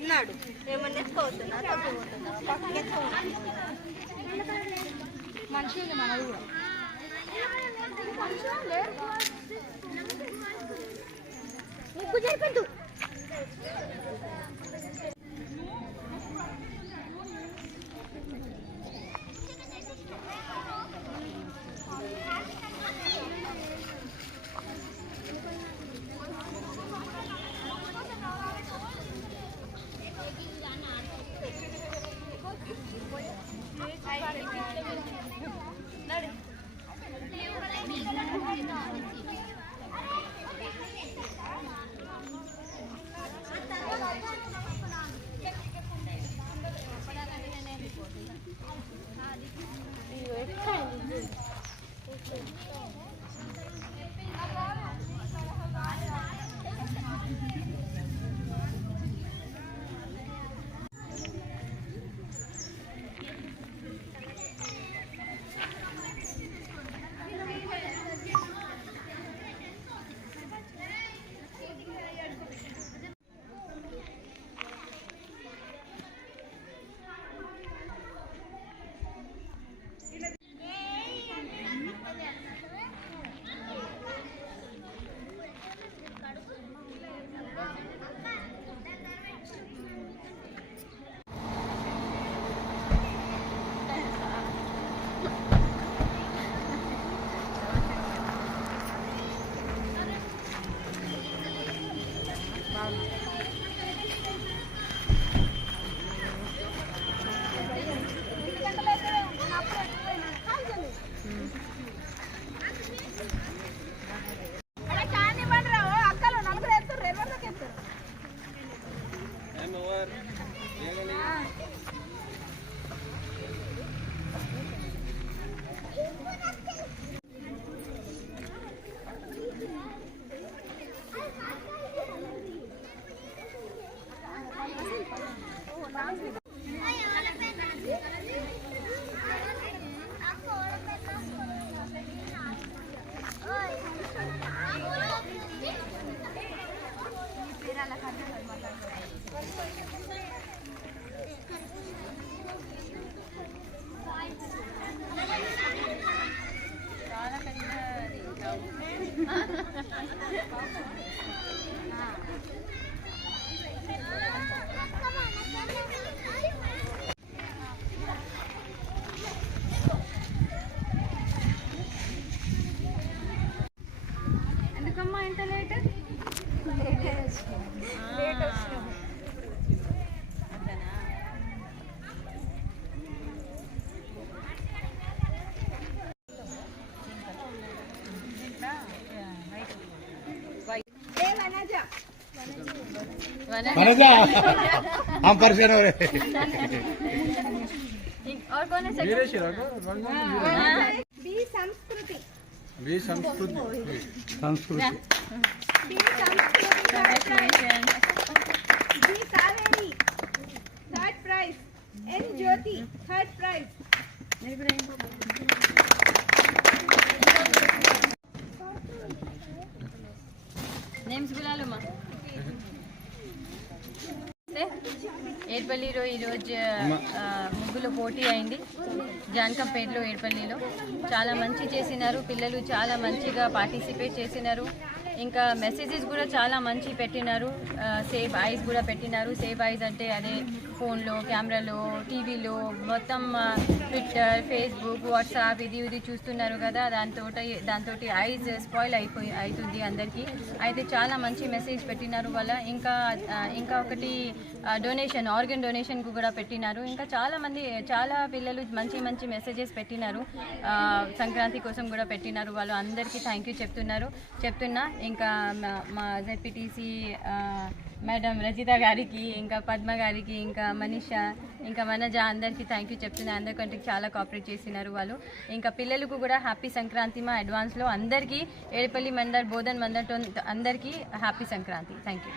ఉన్నాడు ఏమన్నా ఎత్తుకోవద్దున్నా మంచిగా మనది కూడా ముగ్గు జరిపద్దు ఎందుకమ్మా ఇంత లేట్ हम परेशान हो रहे और कौन है बी संस्कृति B Sanskriti Sanskriti B Kaveri third prize N Jyoti third prize names గులాలమ్మా ఏర్పల్లిలో ఈరోజు ముగ్గులో పోటీ అయింది జాన్కంపేటలో ఏర్పల్లిలో చాలా మంచి చేసినారు పిల్లలు చాలా మంచిగా పార్టిసిపేట్ చేసినారు ఇంకా మెసేజెస్ కూడా చాలా మంచి పెట్టినారు సేవ్ ఐస్ కూడా పెట్టినారు సేవ్ ఐస్ అంటే అదే ఫోన్లో కెమెరాలో టీవీలో మొత్తం ట్విట్టర్ ఫేస్బుక్ వాట్సాప్ ఇది చూస్తున్నారు కదా దాంతో ఐస్ స్పాయిల్ అవుతుంది అందరికీ అయితే చాలా మంచి మెసేజ్ పెట్టినారు వాళ్ళ ఇంకా ఒకటి డొనేషన్ ఆర్గన్ డొనేషన్కు కూడా పెట్టినారు ఇంకా చాలా పిల్లలు మంచి మెసేజెస్ పెట్టినారు సంక్రాంతి కోసం కూడా పెట్టినారు వాళ్ళు అందరికీ థ్యాంక్ యూ చెప్తున్నా ఇంకా మా జెడ్పీటీసీ మేడం రజిత గారికి, ఇంకా పద్మ గారికి, ఇంకా మనీషా, ఇంకా మనజ అందరికీ థ్యాంక్ యూ చెప్తున్నాను. అందరికంటే చాలా కోఆపరేట్ చేసినారు వాళ్ళు. ఇంకా పిల్లలకు కూడా హ్యాపీ సంక్రాంతి మా అడ్వాన్స్లో అందరికీ ఏడుపల్లి మండల్ బోధన్ మండల్ అందరికీ హ్యాపీ సంక్రాంతి. Thank you.